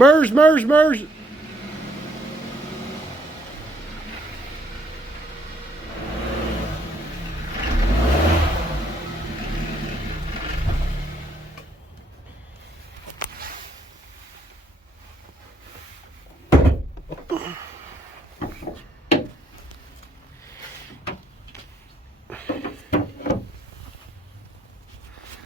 MERS.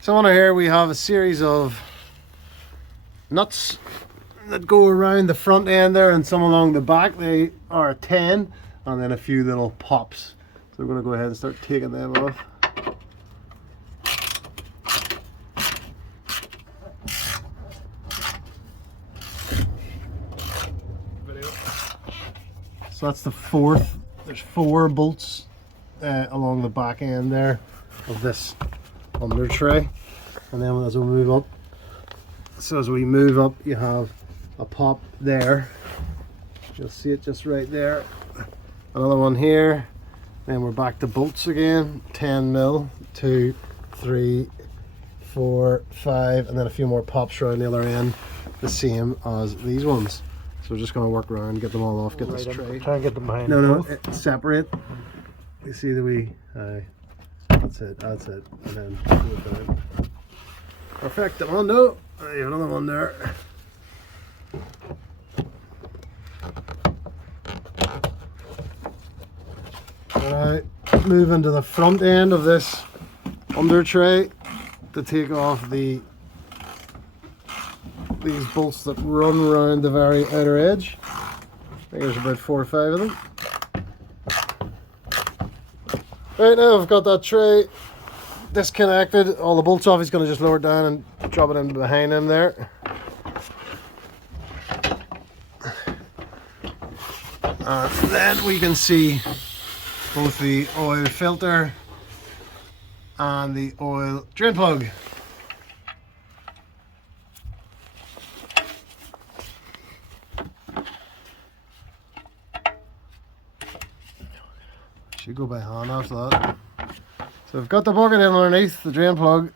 So on here we have a series of nuts that go around the front end there and some along the back. They are 10, and then a few little pops. So we're going to go ahead and start taking them off. So that's the fourth. There's 4 bolts along the back end there of this under tray, and then as we move up, you have a pop there. You'll see it just right there. Another one here. Then we're back to bolts again. 10 mil, 2, 3, 4, 5, and then a few more pops around the other end, the same as these ones. So we're just going to work around, get them all off, get this tray. Try and get them behind. No, separate. You see the wee. That's it. And then pull it down. Perfecto. You have another one there. Alright, move into the front end of this under tray to take off these bolts that run around the very outer edge. I think there's about 4 or 5 of them. Right now I've got that tray disconnected, all the bolts off. He's going to just lower it down and drop it in behind him there. And then we can see both the oil filter and the oil drain plug. Should go by hand after that. So I've got the bucket in underneath the drain plug.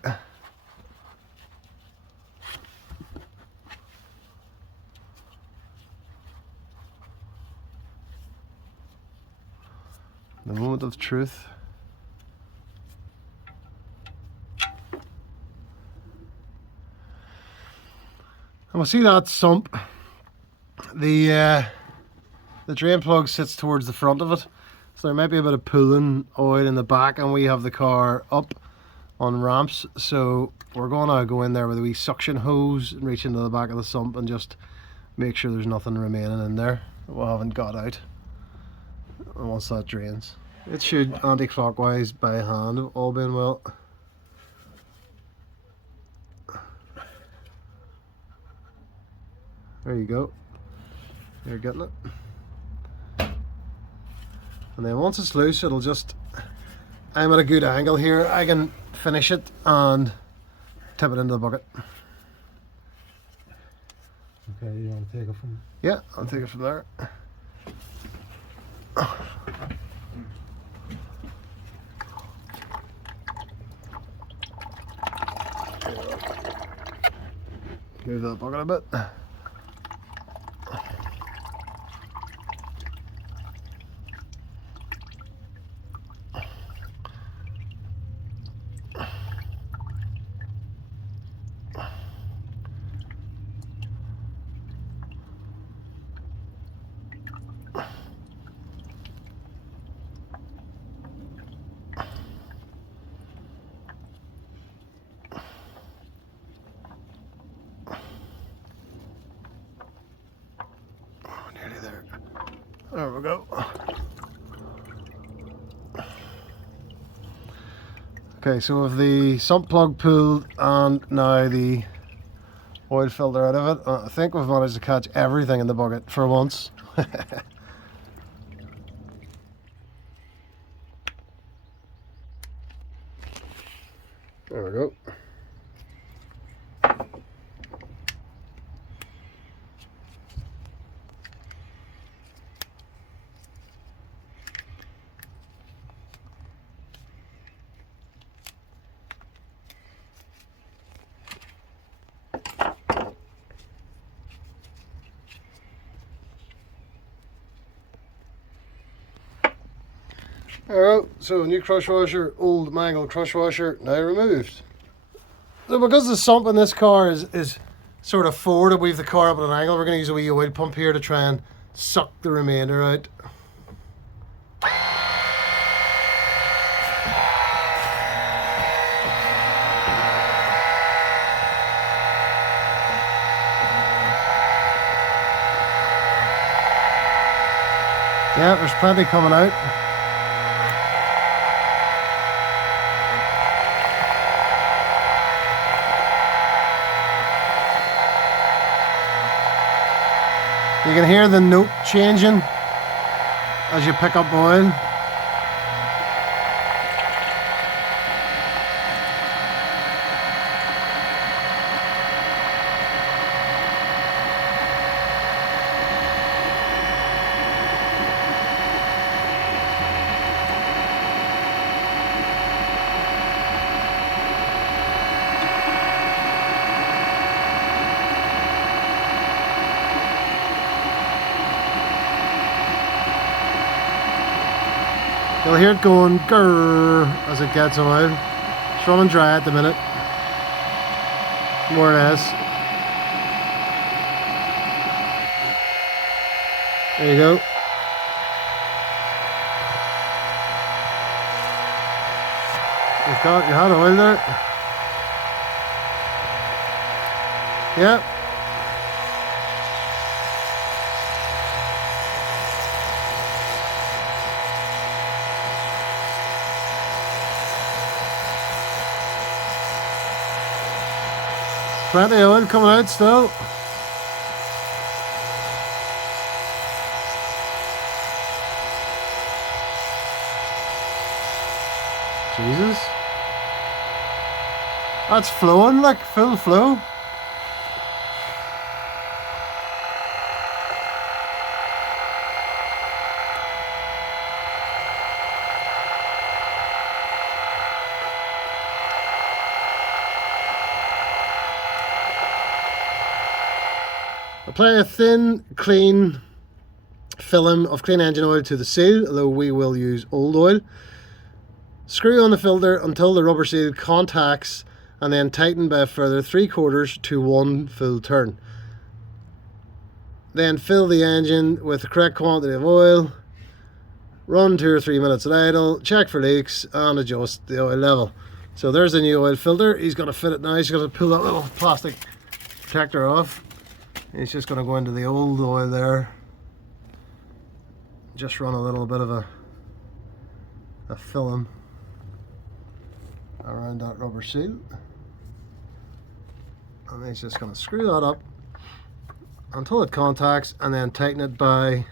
The moment of truth. And we'll see that sump. The drain plug sits towards the front of it. So there might be a bit of pulling oil in the back, and we have the car up on ramps. So we're going to go in there with a wee suction hose and reach into the back of the sump and just make sure there's nothing remaining in there that we haven't got out. And once that drains, it should anti-clockwise by hand, all being well. There you go. You're getting it. And then once it's loose, it'll just, I'm at a good angle here, I can finish it and tip it into the bucket. Okay, you want to take it from? Yeah, I'll take it from there. Move that bucket a bit. There we go. Okay, so with the sump plug pulled and now the oil filter out of it, I think we've managed to catch everything in the bucket for once. There we go. Alright, so new crush washer, old mangled crush washer, now removed. So because the sump in this car is sort of forward, we have the car up at an angle, we're going to use a wee oil pump here to try and suck the remainder out. Yeah, there's plenty coming out. You can hear the note changing as you pick up oil. You'll hear it going grrr as it gets oil. It's running dry at the minute. More or less. There you go. You had oil there. Yeah. Plenty of oil coming out still. Jesus. That's flowing like full flow. Apply a thin, clean film of clean engine oil to the seal, although we will use old oil. Screw on the filter until the rubber seal contacts and then tighten by a further 3/4 to 1 full turn. Then fill the engine with the correct quantity of oil, run 2 or 3 minutes at idle, check for leaks and adjust the oil level. So there's the new oil filter. He's going to fit it now. He's going to pull that little plastic protector off. He's just going to go into the old oil there. Just run a little bit of a film around that rubber seal. And he's just going to screw that up until it contacts and then tighten it by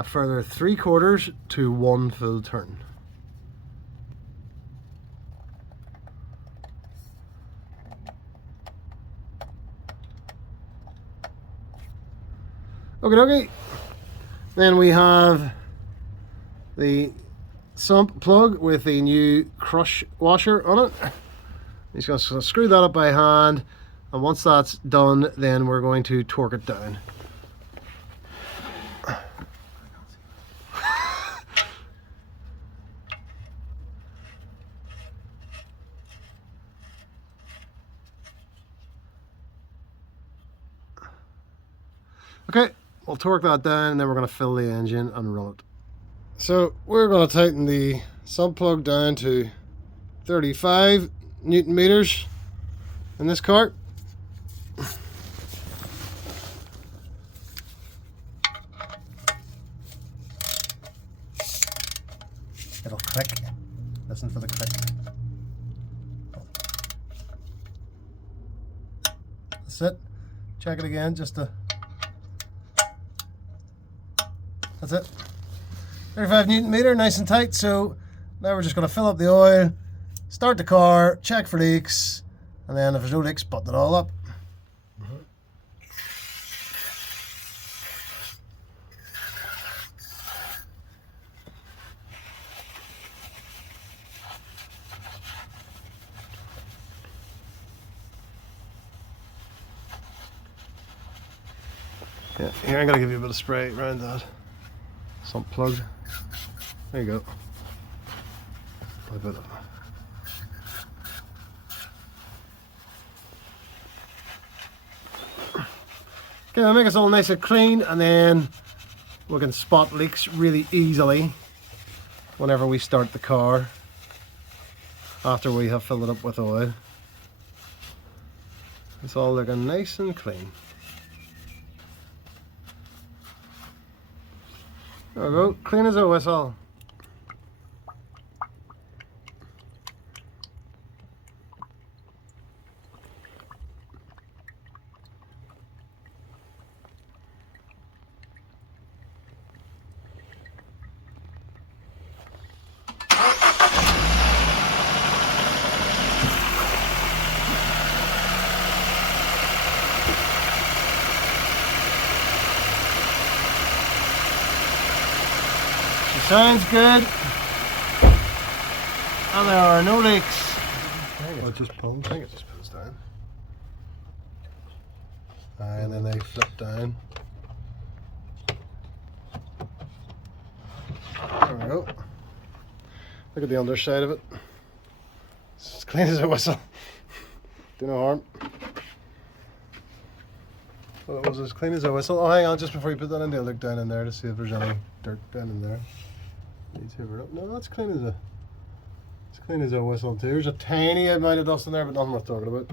a further 3/4 to 1 full turn. Okie dokie. Then we have the sump plug with the new crush washer on it. He's going to screw that up by hand, and once that's done, then we're going to torque it down. Okay. We'll torque that down and then we're going to fill the engine and run it. So we're going to tighten the sump plug down to 35 Newton meters in this cart. It'll click. Listen for the click. That's it. Check it again just to... That's it. 35 Newton meter, nice and tight. So now we're just going to fill up the oil, start the car, check for leaks, and then if there's no leaks, button it all up. Yeah, here I'm going to give you a bit of spray around that sump plug. There you go. a bit. Okay, I'll make us all nice and clean, and then we can spot leaks really easily whenever we start the car after we have filled it up with oil. It's all looking nice and clean. There we go, clean as a whistle. Sounds good, and there are no leaks. Oh, it just pulls. I think it just pulls down. And then they flip down. There we go. Look at the underside of it. It's as clean as a whistle. Do no harm. Well, it was as clean as a whistle. Oh, hang on, just before you put that in there, look down in there to see if there's any dirt down in there. Needs hoovered up. No, that's clean as a whistle too. There's a tiny amount of dust in there, but nothing worth talking about.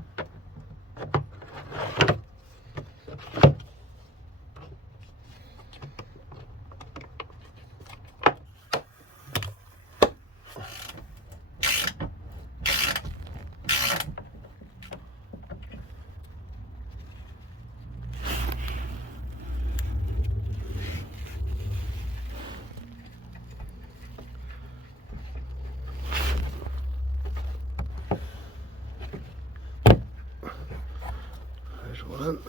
There's one.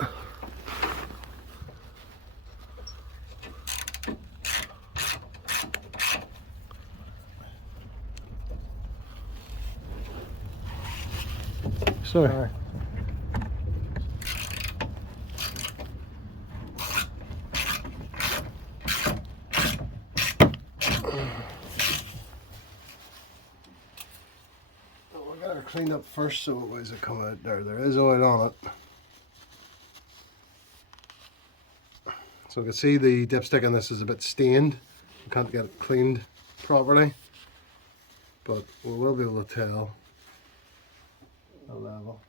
Sorry. We got her cleaned up first, so why does it come out there? There is oil on it. So you can see the dipstick on this is a bit stained. We can't get it cleaned properly, but we will be able to tell the level.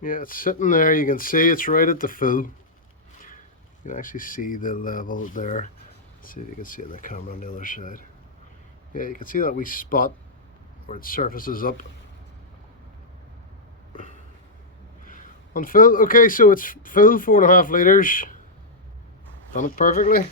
Yeah, it's sitting there. You can see it's right at the full. You can actually see the level there. Let's see if you can see it in the camera on the other side. Yeah, you can see that wee spot where it surfaces up. On full, okay, so it's full 4.5 litres. Done it perfectly.